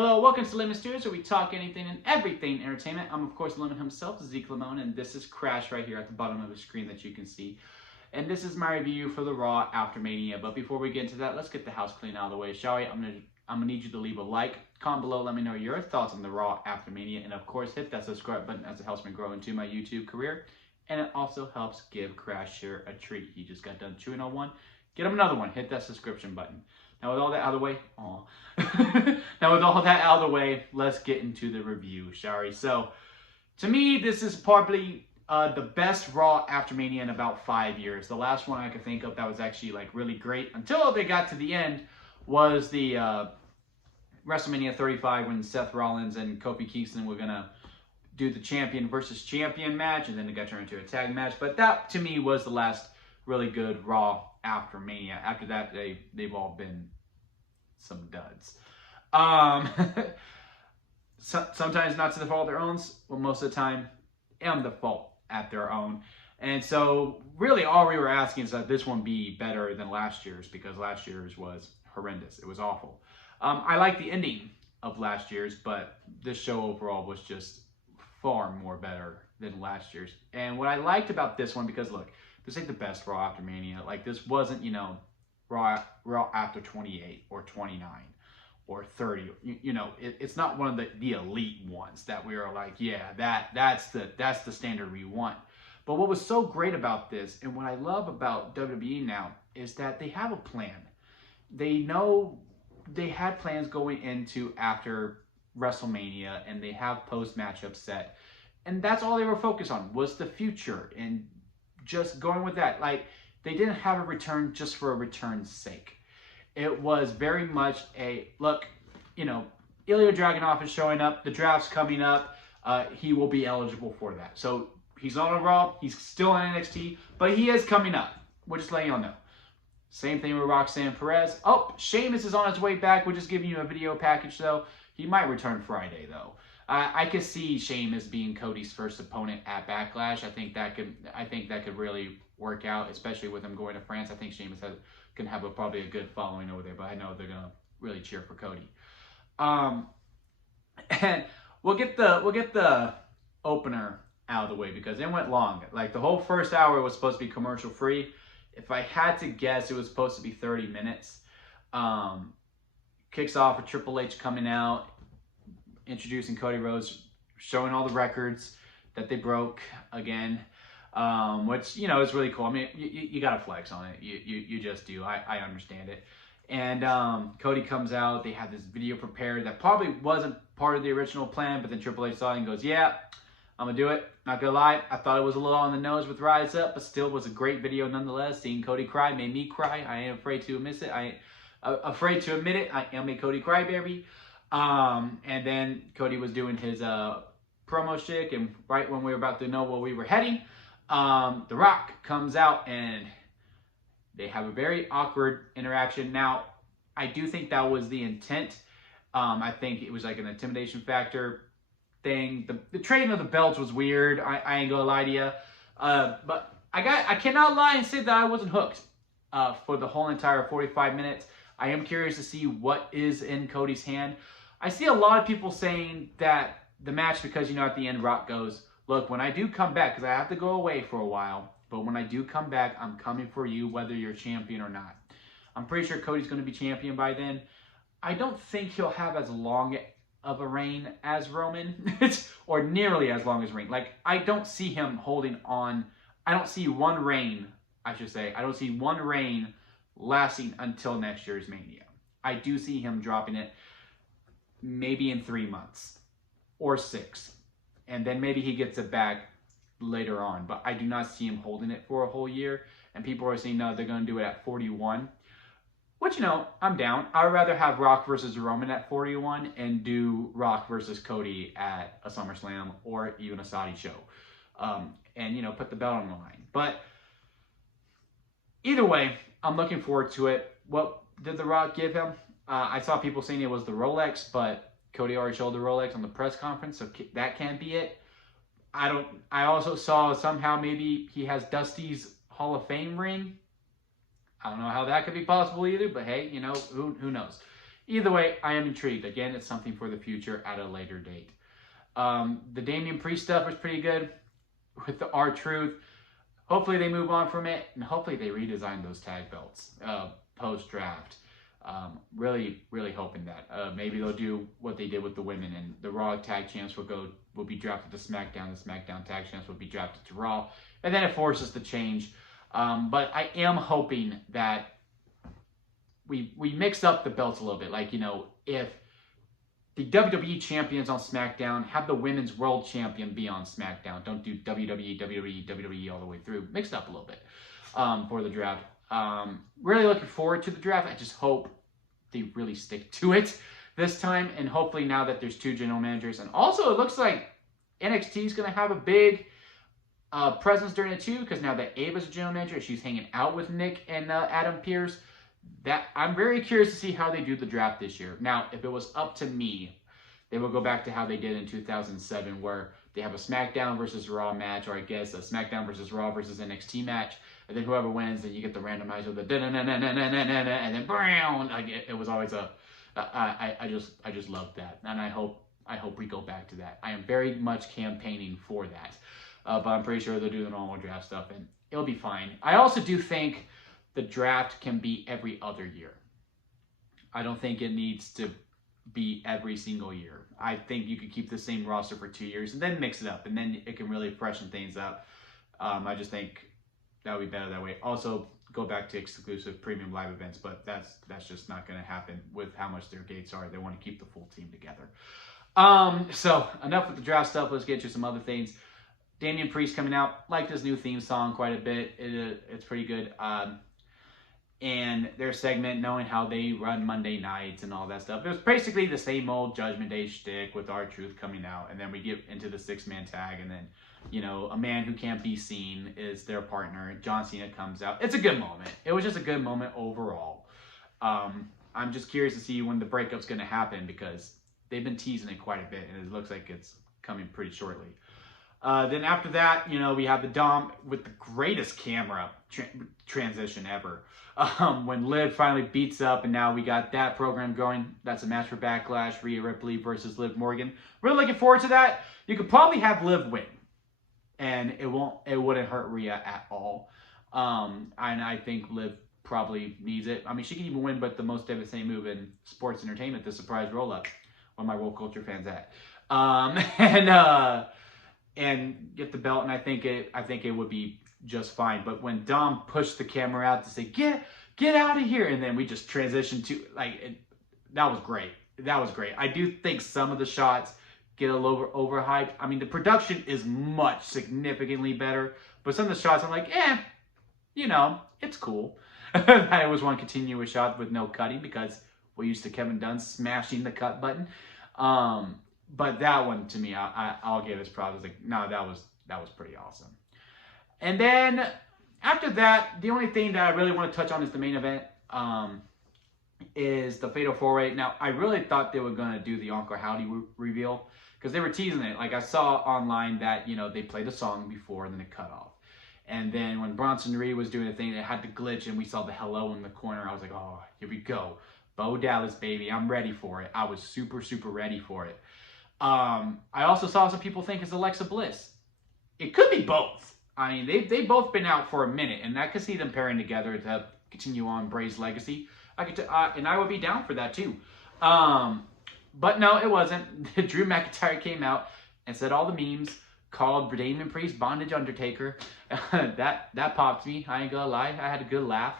Hello, welcome to Lemon Studios, where we talk anything and everything entertainment. I'm, of course, Lemon himself, Zeke Lemon, and this is Crash right here at the bottom of the screen that you can see. And this is my review for the Raw after Mania. But before we get into that, let's get the house clean out of the way, shall we? I'm gonna need you to leave a like, comment below, let me know your thoughts on the Raw after Mania, and of course, hit that subscribe button as it helps me grow into my YouTube career. And it also helps give Crash here a treat. He just got done chewing on one. Get him another one. Hit that subscription button. Now with all that out of the way, now with all that out of the way, let's get into the review, shall we? So, to me, this is probably the best Raw after Mania in about 5 years. The last one I could think of that was actually like really great until they got to the end was the WrestleMania 35 when Seth Rollins and Kofi Kingston were gonna do the champion versus champion match, and then it got turned into a tag match. But that to me was the last really good Raw after Mania. After that, they've all been some duds. Sometimes not to the fault of their own, but most of the time, am the fault at their own. And so, really, all we were asking is that this one be better than last year's, because last year's was horrendous. It was awful. I like the ending of last year's, but this show overall was just far more better than last year's. And what I liked about this one, because look, this ain't the best Raw after Mania. Like, this wasn't, you know, Raw after 28 or 29 or 30. It's not one of the elite ones that we are like, yeah, that's the standard we want. But what was so great about this, and what I love about WWE now, is that they have a plan. They know they had plans going into after WrestleMania, and they have post-matchup set. And that's all they were focused on, was the future, and just going with that. Like, they didn't have a return just for a return's sake. It was very much a, look, you know, Ilya Dragunov is showing up, the draft's coming up, he will be eligible for that. So, he's not on Raw, he's still on NXT, but he is coming up. We're just letting y'all know. Same thing with Roxanne Perez. Oh, Sheamus is on his way back. We're just giving you a video package, though. He might return Friday, though. I could see Sheamus being Cody's first opponent at Backlash. I think that could really work out, especially with him going to France. I think Sheamus can have probably a good following over there, but I know they're gonna really cheer for Cody. And we'll get the opener out of the way, because it went long. Like, the whole first hour was supposed to be commercial free. If I had to guess, it was supposed to be 30 minutes. Kicks off with Triple H coming out, introducing Cody Rhodes, showing all the records that they broke again, which, you know, is really cool. I mean, you got to flex on it. You just do. I understand it. And Cody comes out. They had this video prepared that probably wasn't part of the original plan, but then Triple H saw it and goes, yeah, I'm going to do it. Not going to lie, I thought it was a little on the nose with Rise Up, but still was a great video nonetheless. Seeing Cody cry made me cry. I ain't afraid to admit it. I am a Cody crybaby. And then Cody was doing his promo shtick, and right when we were about to know where we were heading, The Rock comes out, and they have a very awkward interaction. Now, I do think that was the intent. I think it was like an intimidation factor thing. The trading of the belts was weird. I ain't gonna lie to you. But I cannot lie and say that I wasn't hooked for the whole entire 45 minutes. I am curious to see what is in Cody's hand. I see a lot of people saying that the match, because, you know, at the end, Rock goes, look, when I do come back, because I have to go away for a while, but when I do come back, I'm coming for you, whether you're champion or not. I'm pretty sure Cody's going to be champion by then. I don't think he'll have as long of a reign as Roman, or nearly as long as Reign. Like, I don't see him holding on. I don't see one reign, I should say. I don't see one reign lasting until next year's Mania. I do see him dropping it maybe in 3 months or 6, and then maybe he gets it back later on, but I do not see him holding it for a whole year. And people are saying, no, they're going to do it at 41, which, you know, I'm down. I'd rather have Rock versus Roman at 41 and do Rock versus Cody at a SummerSlam or even a Saudi show, and, you know, put the belt on the line. But either way, I'm looking forward to it. What did The Rock give him? I saw people saying it was the Rolex, but Cody already showed the Rolex on the press conference, so that can't be it. I also saw somehow maybe he has Dusty's Hall of Fame ring. I don't know how that could be possible either, but hey, you know, who knows? Either way, I am intrigued. Again, it's something for the future at a later date. The Damian Priest stuff was pretty good with the R-Truth. Hopefully they move on from it, and hopefully they redesign those tag belts post-draft. Really, really hoping that. Maybe they'll do what they did with the women, and the Raw tag champs will be drafted to SmackDown. The SmackDown tag champs will be drafted to Raw, and then it forces the change. But I am hoping that we mixed up the belts a little bit. Like, if the WWE champions on SmackDown, have the women's world champion be on SmackDown. Don't do WWE, WWE, WWE all the way through. Mix it up a little bit for the draft. Really looking forward to the draft. I just hope they really stick to it this time. And hopefully now that there's 2 general managers. And also it looks like NXT is going to have a big presence during it too. Because now that Ava's a general manager, she's hanging out with Nick and Adam Pearce. That I'm very curious to see how they do the draft this year. Now, if it was up to me, they will go back to how they did in 2007, where they have a SmackDown versus Raw match, or I guess a SmackDown versus Raw versus NXT match, and then whoever wins, then you get the randomizer with the and then brown. It was always I just loved that, and I hope we go back to that. I am very much campaigning for that, but I'm pretty sure they'll do the normal draft stuff, and it'll be fine. I also do think the draft can be every other year. I don't think it needs to be every single year. I think you could keep the same roster for 2 years and then mix it up, and then it can really freshen things up. I just think that would be better that way. Also, go back to exclusive premium live events, but that's just not going to happen with how much their gates are. They want to keep the full team together. So enough with the draft stuff. Let's get to some other things. Damian Priest coming out. Like this new theme song quite a bit. It's pretty good. And their segment, knowing how they run Monday nights and all that stuff. It was basically the same old Judgment Day shtick with R-Truth coming out. And then we get into the 6-man tag. And then, a man who can't be seen is their partner. John Cena comes out. It's a good moment. It was just a good moment overall. I'm just curious to see when the breakup's going to happen, because they've been teasing it quite a bit. And it looks like it's coming pretty shortly. Then after that, we have the Dom with the greatest camera transition ever. When Liv finally beats up, and now we got that program going. That's a match for Backlash, Rhea Ripley versus Liv Morgan. Really looking forward to that. You could probably have Liv win, and it wouldn't hurt Rhea at all. And I think Liv probably needs it. I mean, she can even win, but the most devastating move in sports entertainment, the surprise roll-up. Where my World Culture fans at? And get the belt, and I think it would be just fine. But when Dom pushed the camera out to say, get out of here, and then we just transitioned to, that was great. That was great. I do think some of the shots get a little overhyped. I mean, the production is significantly better, but some of the shots I'm like, it's cool. I always want to continue a shot with no cutting, because we're used to Kevin Dunn smashing the cut button. But that one, to me, I'll give his props. No, that was pretty awesome. And then after that, the only thing that I really want to touch on is the main event. Is the Fatal 4-Way. Now, I really thought they were going to do the Uncle Howdy reveal, because they were teasing it. Like, I saw online that, they played a song before and then it cut off. And then when Bronson Reed was doing a thing, it had the glitch and we saw the hello in the corner. I was like, oh, here we go. Bo Dallas, baby. I'm ready for it. I was super, super ready for it. I also saw some people think it's Alexa Bliss. It could be both. I mean, they've both been out for a minute, and I could see them pairing together to continue on Bray's legacy. And I would be down for that too. But no, it wasn't. Drew McIntyre came out and said all the memes, called Damian Priest Bondage Undertaker. that popped me. I ain't gonna lie. I had a good laugh.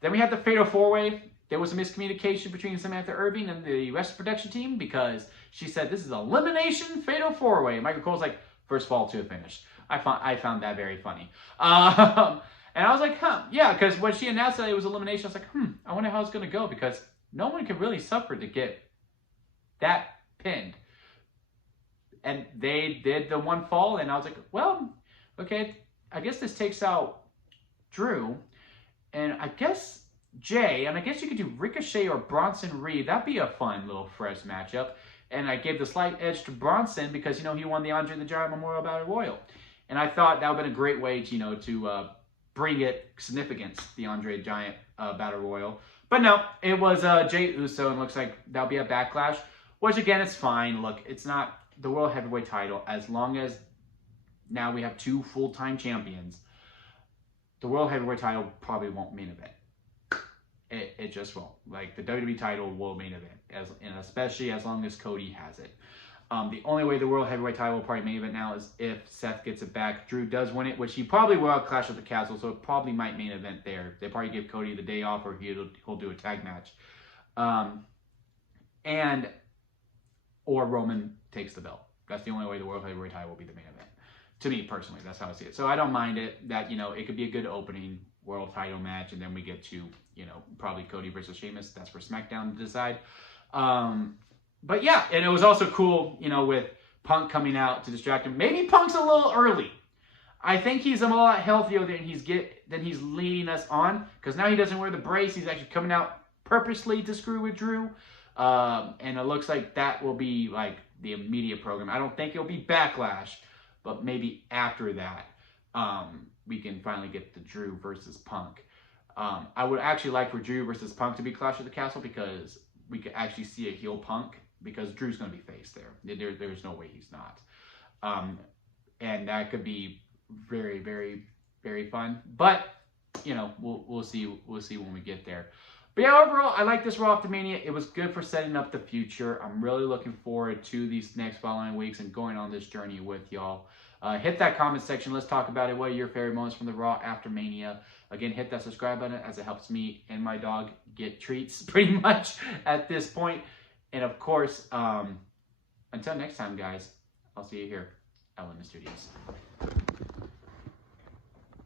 Then we had the Fatal 4-Way. There was a miscommunication between Samantha Irving and the rest of the production team, because she said this is elimination Fatal 4-Way. Michael Cole's like, first fall to a finish. I found that very funny. And I was like, yeah, because when she announced that it was elimination, I was like, I wonder how it's going to go, because no one can really suffer to get that pinned. And they did the one fall, and I was like, well, okay, I guess this takes out Drew, and I guess Jay, and I guess you could do Ricochet or Bronson Reed. That'd be a fun little fresh matchup. And I gave the slight edge to Bronson because, he won the Andre the Giant Memorial Battle Royal. And I thought that would have been a great way, to bring it significance, the Andre the Giant Battle Royal. But no, it was Jey Uso, and looks like that'll be a Backlash, which again, is fine. Look, it's not the World Heavyweight title. As long as now we have 2 full-time champions, the World Heavyweight title probably won't main event. It just won't. Like, the WWE title will main event, and especially as long as Cody has it. The only way the World Heavyweight title will probably main event now is if Seth gets it back. Drew does win it, which he probably will at Clash of the Castle, so it probably might main event there. They probably give Cody the day off, or he'll do a tag match. Or Roman takes the belt. That's the only way the World Heavyweight title will be the main event. To me, personally, that's how I see it. So I don't mind it. That, it could be a good opening world title match, and then we get to, probably Cody versus Sheamus. That's for SmackDown to decide. But yeah, and it was also cool, with Punk coming out to distract him. Maybe Punk's a little early. I think he's a lot healthier than he's leading us on, because now he doesn't wear the brace. He's actually coming out purposely to screw with Drew. And it looks like that will be like the immediate program. I don't think it'll be Backlash, but maybe after that, we can finally get the Drew versus Punk. I would actually like for Drew versus Punk to be Clash of the Castle, because we could actually see a heel Punk, because Drew's going to be face there. There's no way he's not. And that could be very, very, very fun. But, we'll see when we get there. But yeah, overall, I like this Raw after Mania. It was good for setting up the future. I'm really looking forward to these next following weeks and going on this journey with y'all. Hit that comment section. Let's talk about it. What are your favorite moments from the Raw after Mania? Again, hit that subscribe button, as it helps me and my dog get treats pretty much at this point. And of course, until next time, guys, I'll see you here at Lemon Studios.